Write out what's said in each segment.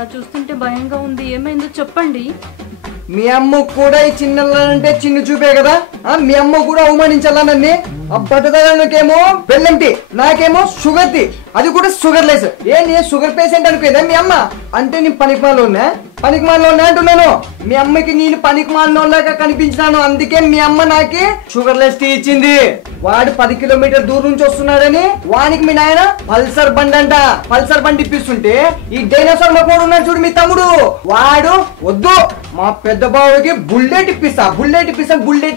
అలా చూస్తుంటే భయంగా ఉంది. ఏమైందో చెప్పండి. మీ అమ్మ కూడా ఈ చిన్నలంటే చిన్న చూపే కదా. మీ అమ్మ కూడా అవమానించాలా నన్ను? అబ్బతదానికేమో బెల్లంటి, నాకేమో షుగర్ టీ, అది కూడా షుగర్ లెస్. నేను షుగర్ పేషెంట్ అనుకోదా మీ అమ్మ? అంటే నీ పనికిమాలో ఉన్నా అంటున్నాను. మీ అమ్మకి నేను పనికిమాలినోళ్ళగా కనిపించినాను, అందుకే మీ అమ్మ నాకి షుగర్ లెస్ టీ ఇచ్చింది. వాడు 10 కిలోమీటర్ దూరం నుంచి వస్తున్నాడని వానికి మీ నాయన పల్సర్ బండి అంట, పల్సర్ బండి ఇప్పిస్తుంటే ఈ డైనోసార్ మొక్కడు ఉన్నాడు చూడు మీ తమ్ముడు, వాడు వద్దు మా పెద్ద బావుకి బుల్లెట్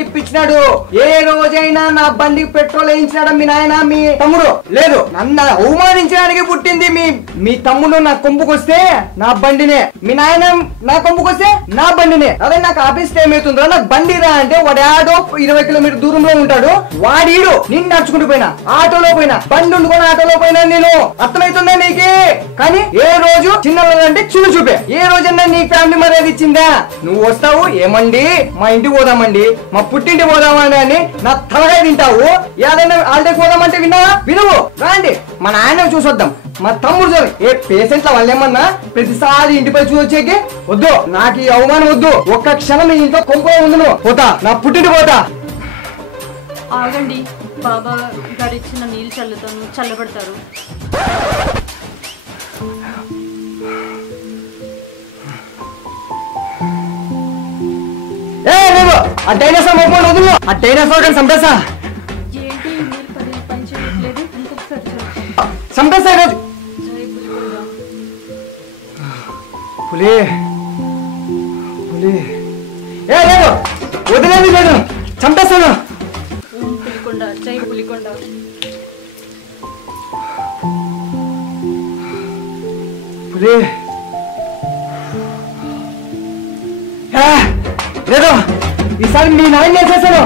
ఇప్పించినాడు. ఏ రోజైనా నా బండికి పెట్రోల్ వేయించినాడా మీ నాయన మీ తమ్ముడు? లేదు. నన్ను అవమానించడానికి పుట్టింది మీ తమ్ముడు. నా కొంపుకొస్తే నా బండినే, మీ నాయన నా కొంపుకొస్తే నా బండినే. అదే నాకు ఆఫీస్ టైం అవుతుందా, నాకు బండి రా అంటే వాడు ఆటో 20 కిలోమీటర్ దూరంలో ఉంటాడు. వాడీడు నేను నడుచుకుంటూ పోయినా, ఆటోలో పోయినా, బండి ఉండుకొని ఆటోలో పోయినా. నేను అర్థమవుతుందా నీకు? కానీ ఏ రోజు చిన్నలంటే చిన్న చూపే. ఏ రోజన్నా నీ ఫ్యామిలీ మర్యాద ఇచ్చిందా? నువ్వు వస్తావు, ఏమండి మా ఇంటికి పోదామండి, మా పుట్టింటి పోదామని అని నా తలకాయ తింటావు. ఏదైనా హాలిడేకి పోదామంటే వినవు. రాండి మా నాయన చూసొద్దాం, మా తమ్ముడు చూడు. ఏ పేషెంట్ల వాళ్ళేమన్నా ప్రతిసారి ఇంటిపై చూసొచ్చేకి వద్దు, నాకు ఈ అవమానం వద్దు. ఒక్క క్షణం నీ ఇంట్లో కొంప ఉందును, పోతా నా పుట్టింటి పోతా. ఆగండి, బాబా గారు ఇచ్చిన నీళ్ళు చల్లుతాను, చల్లబడతారు. ఆ డైనోసార్ మొక్కలు వదులు, ఆ డైనోసార్ కానీ చంపేసా. ఏంటి మీరు పని చేయట్లేదు? ఇంకొకసారి చంపేసా ఈరోజు. పులి పులి ఏ లేదు, వదిలేదు, లేదు, చంపేస్తాను. పులికొండ, జై పులికొండ. పులి లేదు, ఈసారి మీ నాయన చేసేసాను.